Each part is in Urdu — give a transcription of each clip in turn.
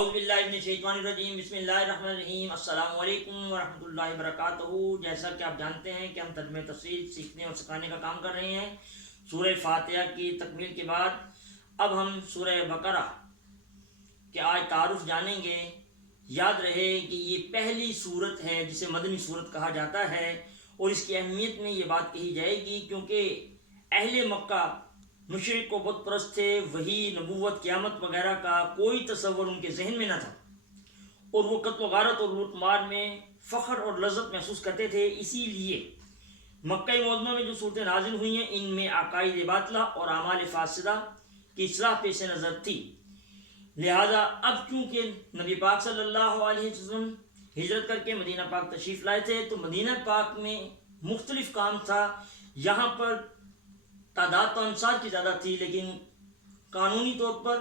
اعوذ باللہ من الشیطان الرجیم، بسم اللہ الرحمن الرحیم۔ السلام علیکم ورحمۃ اللہ وبرکاتہ۔ جیسا کہ آپ جانتے ہیں کہ ہم ترجمہ تفسیر سیکھنے اور سکھانے کا کام کر رہے ہیں۔ سورہ فاتحہ کی تکمیل کے بعد اب ہم سورہ بقرہ کے آج تعارف جانیں گے۔ یاد رہے کہ یہ پہلی سورت ہے جسے مدنی سورت کہا جاتا ہے، اور اس کی اہمیت میں یہ بات کہی جائے گی کیونکہ اہل مکہ مشرک و بت پرست تھے، وہی نبوت قیامت وغیرہ کا کوئی تصور ان کے ذہن میں نہ تھا، اور وہ قتل و غارت اور لوٹ مار میں فخر اور لذت محسوس کرتے تھے۔ اسی لیے مکہ معظمہ میں جو صورتیں نازل ہوئی ہیں ان میں عقائد باطلہ اور اعمال فاسدہ کی اصلاح پیش نظر تھی۔ لہذا اب چونکہ نبی پاک صلی اللہ علیہ وسلم ہجرت کر کے مدینہ پاک تشریف لائے تھے تو مدینہ پاک میں مختلف کام تھا۔ یہاں پر تعداد تو انصار کی زیادہ تھی، لیکن قانونی طور پر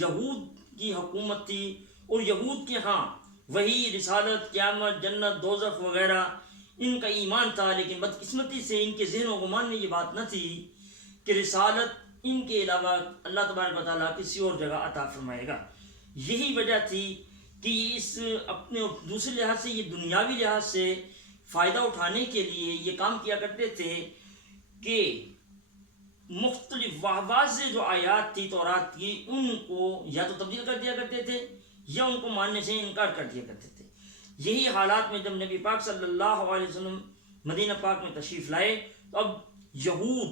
یہود کی حکومت تھی، اور یہود کے ہاں وہی رسالت، قیامت، جنت، دوزخ وغیرہ ان کا ایمان تھا، لیکن بدقسمتی سے ان کے ذہن و گمان میں یہ بات نہ تھی کہ رسالت ان کے علاوہ اللہ تبارک و تعالیٰ کسی اور جگہ عطا فرمائے گا۔ یہی وجہ تھی کہ اس اپنے دوسرے لحاظ سے، یہ دنیاوی لحاظ سے فائدہ اٹھانے کے لیے یہ کام کیا کرتے تھے کہ مختلف واضح جو آیات تھی تورات کی ان کو یا تو تبدیل کر دیا کرتے تھے یا ان کو ماننے سے انکار کر دیا کرتے تھے۔ یہی حالات میں جب نبی پاک صلی اللہ علیہ وسلم مدینہ پاک میں تشریف لائے تو اب یہود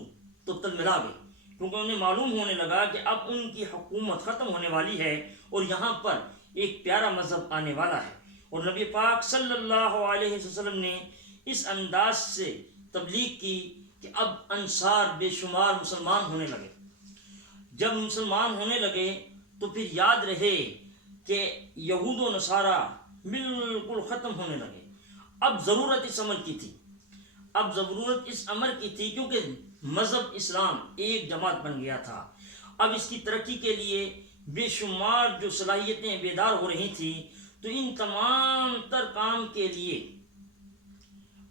تو تلملا گئے، کیونکہ انہیں معلوم ہونے لگا کہ اب ان کی حکومت ختم ہونے والی ہے اور یہاں پر ایک پیارا مذہب آنے والا ہے۔ اور نبی پاک صلی اللہ علیہ وسلم نے اس انداز سے تبلیغ کی کہ اب انصار بے شمار مسلمان ہونے لگے۔ جب مسلمان ہونے لگے تو پھر یاد رہے کہ یہود و نصارہ بالکل ختم ہونے لگے۔ اب ضرورت اس امر کی تھی کیونکہ مذہب اسلام ایک جماعت بن گیا تھا۔ اب اس کی ترقی کے لیے بے شمار جو صلاحیتیں بیدار ہو رہی تھیں، تو ان تمام تر کام کے لیے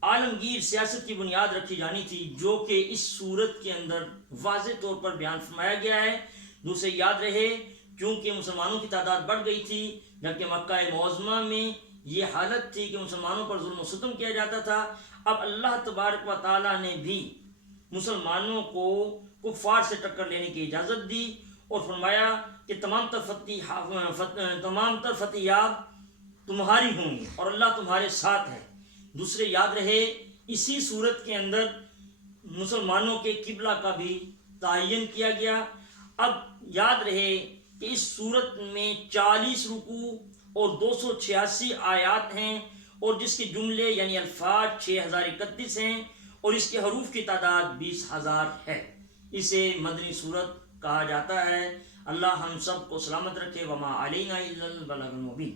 عالمگیر سیاست کی بنیاد رکھی جانی تھی، جو کہ اس صورت کے اندر واضح طور پر بیان فرمایا گیا ہے۔ دوسرے یاد رہے کیونکہ مسلمانوں کی تعداد بڑھ گئی تھی، جبکہ مکہ معظمہ میں یہ حالت تھی کہ مسلمانوں پر ظلم و ستم کیا جاتا تھا۔ اب اللہ تبارک و تعالیٰ نے بھی مسلمانوں کو کفار سے ٹکر لینے کی اجازت دی اور فرمایا کہ تمام تر فتح یاب تمہاری ہوں گی اور اللہ تمہارے ساتھ ہے۔ دوسرے یاد رہے اسی صورت کے اندر مسلمانوں کے قبلہ کا بھی تعین کیا گیا۔ اب یاد رہے کہ اس صورت میں 40 رکوع اور 286 آیات ہیں، اور جس کے جملے یعنی الفاظ 6031 ہیں، اور اس کے حروف کی تعداد 20,000 ہے۔ اسے مدنی صورت کہا جاتا ہے۔ اللہ ہم سب کو سلامت رکھے۔ وما علینا الا البلاغ المبین۔